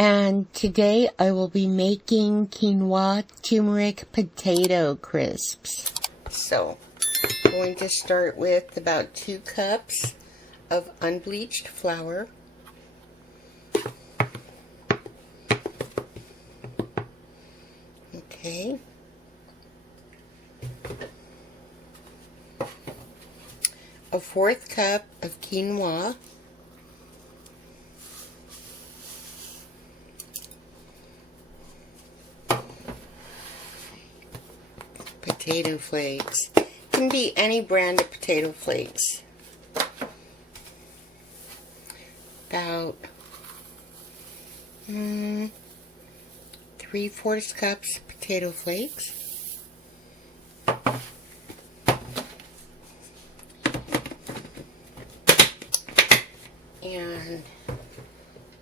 And today I will be making quinoa turmeric potato crisps. So, I'm going to start with about 2 cups of unbleached flour. Okay. A 1/4 cup of quinoa. Potato flakes. Can be any brand of potato flakes. About 3/4 cups potato flakes. And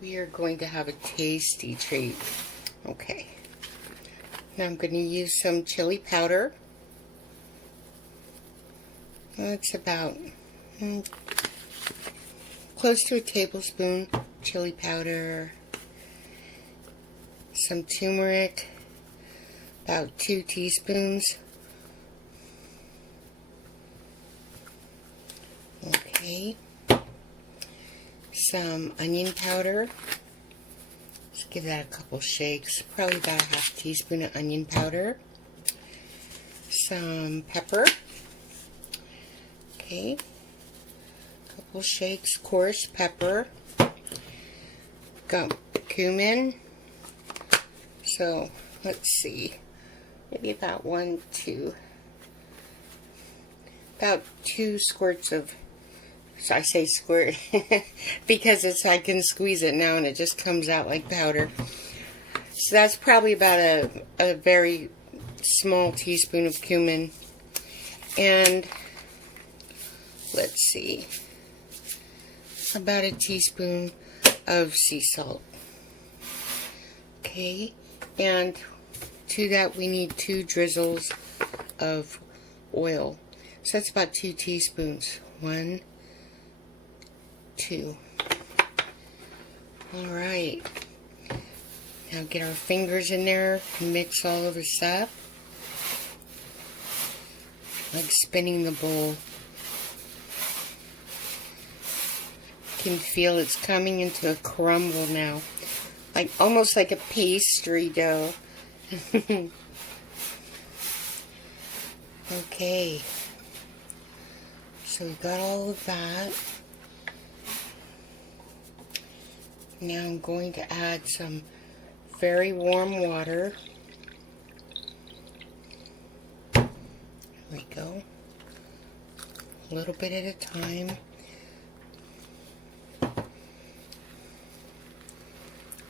we are going to have a tasty treat. Okay. Now I'm going to use some chili powder. That's about close to a tablespoon chili powder. Some turmeric, about 2 teaspoons. Okay. Some onion powder. Let's give that a couple shakes. Probably about a 1/2 teaspoon of onion powder. Some pepper. Okay. Couple shakes, coarse pepper. Got cumin. So, let's see. Maybe about 2 squirts of, so I say squirt because I can squeeze it now and it just comes out like powder. So that's probably about a very small teaspoon of cumin. And let's see, about a teaspoon of sea salt. Okay, and to that we need 2 drizzles of oil. So that's about 2 teaspoons. 1, 2. Alright. Now get our fingers in there and mix all of this up. Like spinning the bowl. You can feel it's coming into a crumble now. Like almost like a pastry dough. Okay. So we got all of that. Now I'm going to add some very warm water. There we go. A little bit at a time.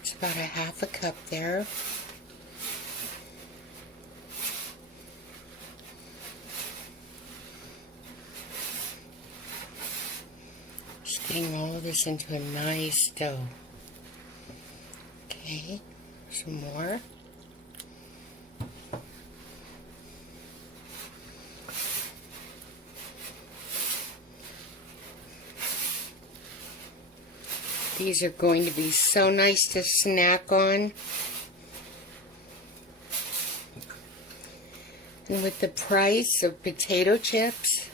It's about a 1/2 cup there. Just getting all of this into a nice dough. Okay, some more. These are going to be so nice to snack on. And with the price of potato chips,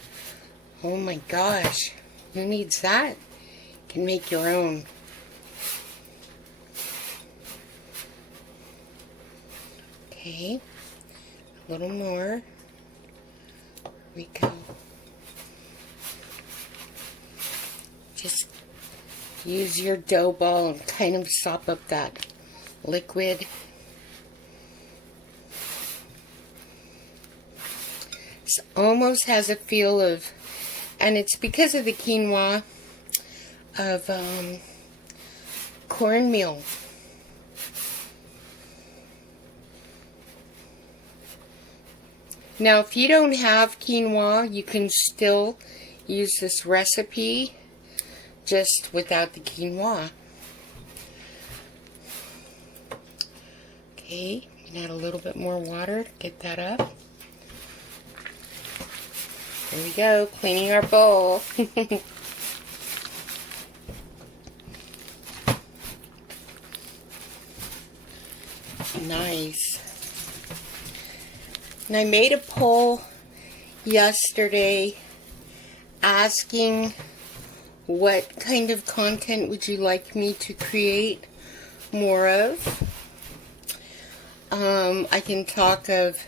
oh my gosh, who needs that? You can make your own. Okay, a little more. There we go. Just use your dough ball and kind of sop up that liquid. It almost has a feel of, and it's because of the quinoa, of cornmeal. Now, if you don't have quinoa, you can still use this recipe just without the quinoa. Okay, add a little bit more water, get that up. There we go, cleaning our bowl. Nice. And I made a poll yesterday asking what kind of content would you like me to create more of. I can talk of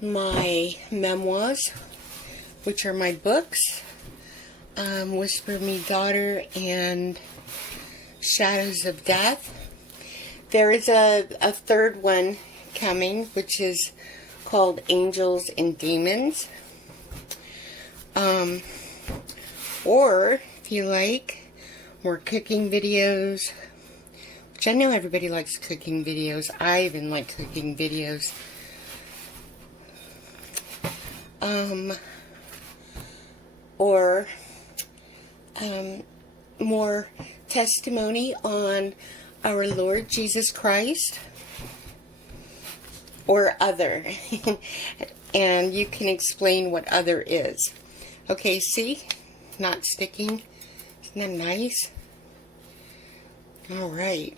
my memoirs, which are my books, Whisper Me Daughter and Shadows of Death. There is a third one coming, which is called Angels and Demons. Or, if you like, more cooking videos, which I know everybody likes cooking videos. I even like cooking videos. Or more testimony on our Lord Jesus Christ, or other. And you can explain what other is. Okay, see? Not sticking. Isn't that nice? Alright.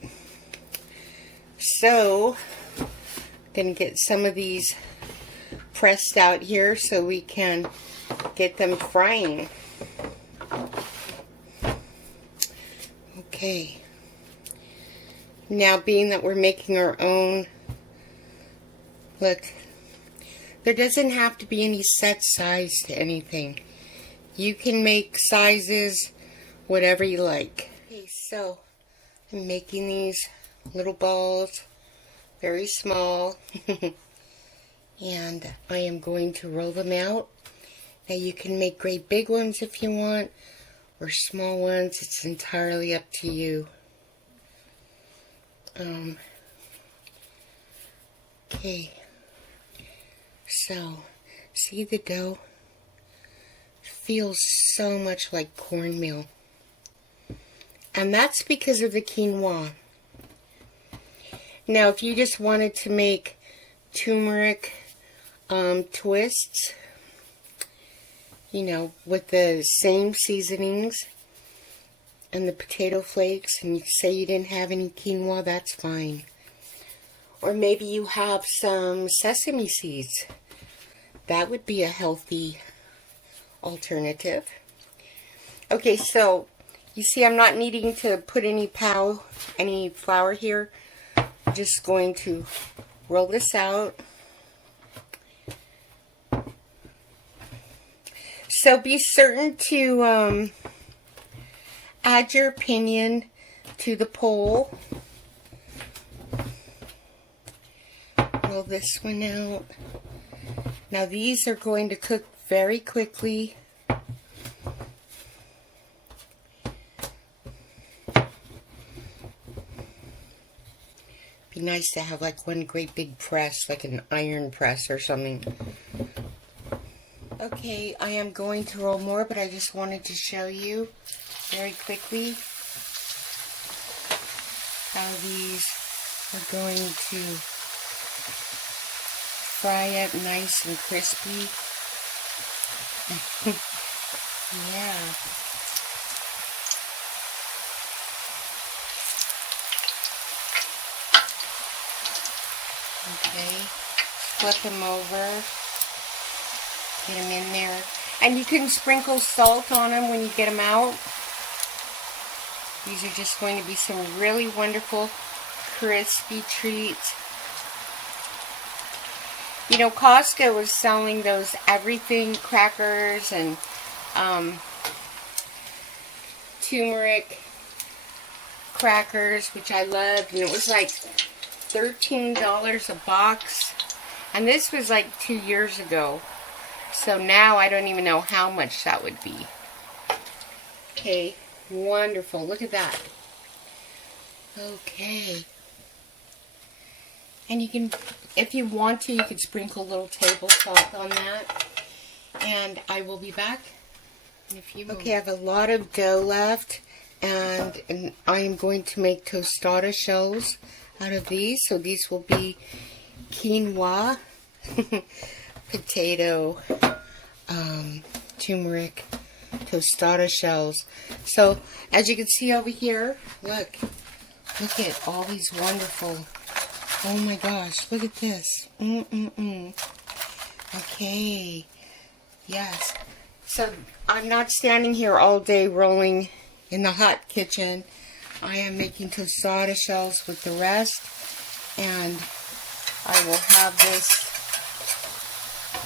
So, I'm going to get some of these pressed out here so we can get them frying. Okay. Now, being that we're making our own, look, there doesn't have to be any set size to anything. You can make sizes whatever you like. Okay, so I'm making these little balls, very small, and I am going to roll them out. Now you can make great big ones if you want, or small ones. It's entirely up to you. Okay, so see the dough? It feels so much like cornmeal. And that's because of the quinoa. Now, if you just wanted to make turmeric twists, you know, with the same seasonings and the potato flakes, and you say you didn't have any quinoa, that's fine. Or maybe you have some sesame seeds. That would be a healthy alternative. Okay, so you see I'm not needing to put any flour here. I'm just going to roll this out. So be certain to add your opinion to the poll. Roll this one out. Now these are going to cook very quickly. Be nice to have like one great big press, like an iron press or something. Okay, I am going to roll more, but I just wanted to show you very quickly how these are going to fry up nice and crispy. Yeah. Okay, flip them over, get them in there. And you can sprinkle salt on them when you get them out. These are just going to be some really wonderful crispy treats. You know, Costco was selling those everything crackers and turmeric crackers, which I loved, and it was like $13 a box, and this was like 2 years ago, so now I don't even know how much that would be. Okay, wonderful, look at that. Okay, and you can, if you want to, you could sprinkle a little table salt on that, and I will be back in a few moments. Okay, I have a lot of dough left, and I am going to make tostada shells out of these. So these will be quinoa, potato, turmeric, tostada shells. So as you can see over here, look at all these wonderful Oh my gosh, look at this. Okay. Yes. So I'm not standing here all day rolling in the hot kitchen. I am making tostada shells with the rest, and I will have this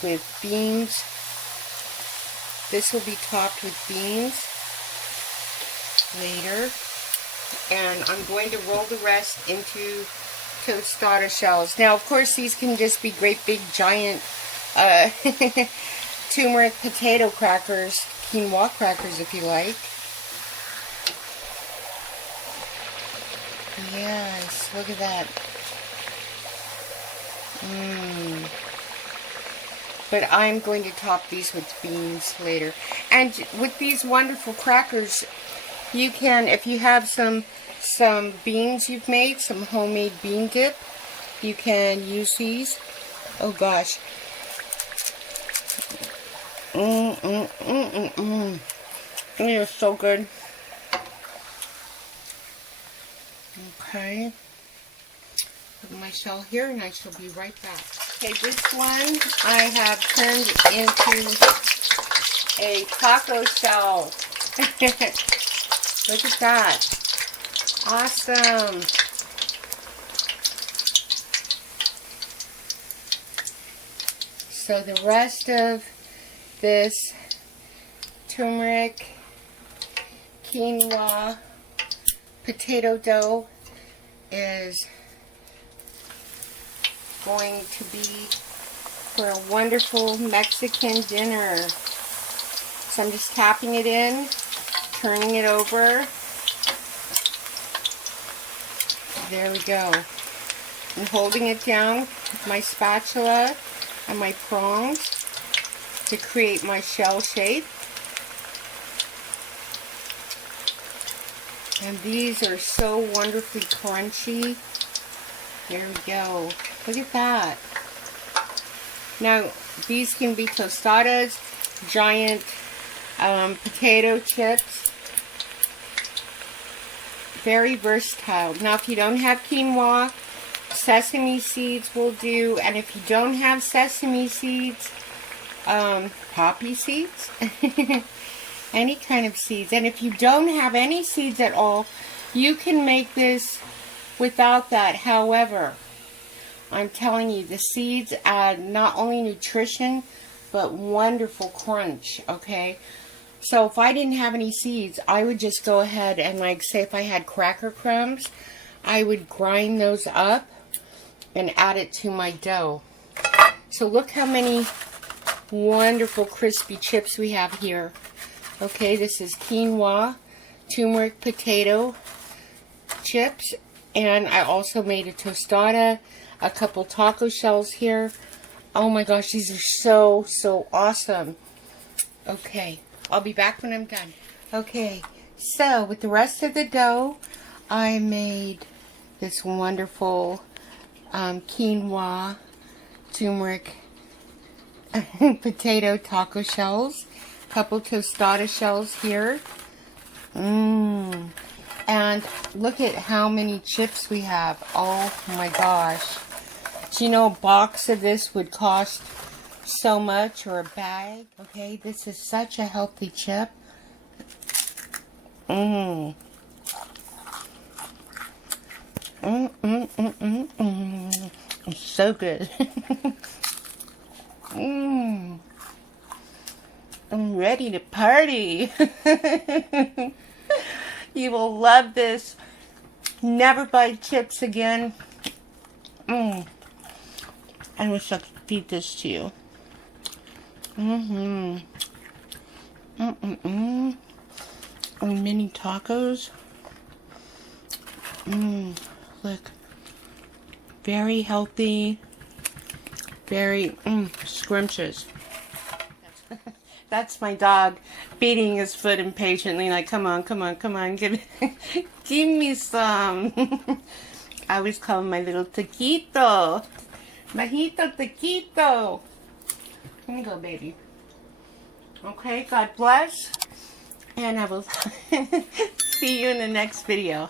with beans. This will be topped with beans later, and I'm going to roll the rest into tostada shells. Now, of course, these can just be great big giant turmeric potato crackers, quinoa crackers if you like. Yes, look at that. But I'm going to top these with beans later. And with these wonderful crackers, you can, if you have some beans you've made, some homemade bean dip, you can use these. Oh gosh. They are so good. Okay. Put my shell here, and I shall be right back. Okay, this one I have turned into a taco shell. Look at that. Awesome. So the rest of this turmeric, quinoa, potato dough is going to be for a wonderful Mexican dinner. So I'm just tapping it in, turning it over. There we go. I'm holding it down with my spatula and my prongs to create my shell shape. And these are so wonderfully crunchy. There we go. Look at that. Now, these can be tostadas, giant potato chips. Very versatile. Now, if you don't have quinoa, sesame seeds will do. And if you don't have sesame seeds, poppy seeds. Any kind of seeds. And if you don't have any seeds at all, you can make this without that. However, I'm telling you, the seeds add not only nutrition, but wonderful crunch, okay? So if I didn't have any seeds, I would just go ahead and, like, say if I had cracker crumbs, I would grind those up and add it to my dough. So look how many wonderful crispy chips we have here. Okay, this is quinoa, turmeric potato chips, and I also made a tostada, a couple taco shells here. Oh my gosh, these are so awesome. Okay, I'll be back when I'm done. Okay, so with the rest of the dough, I made this wonderful quinoa, turmeric potato taco shells. Couple tostada shells here. And look at how many chips we have. Oh my gosh. Do you know a box of this would cost so much, or a bag? Okay, this is such a healthy chip. It's so good. I'm ready to party. You will love this. Never buy chips again. I wish I could feed this to you. And mini tacos. Look. Very healthy. Very scrumptious. That's my dog beating his foot impatiently, like, come on, give me some. I always call him my little taquito. Majito taquito. Here you go, baby. Okay, God bless. And I will see you in the next video.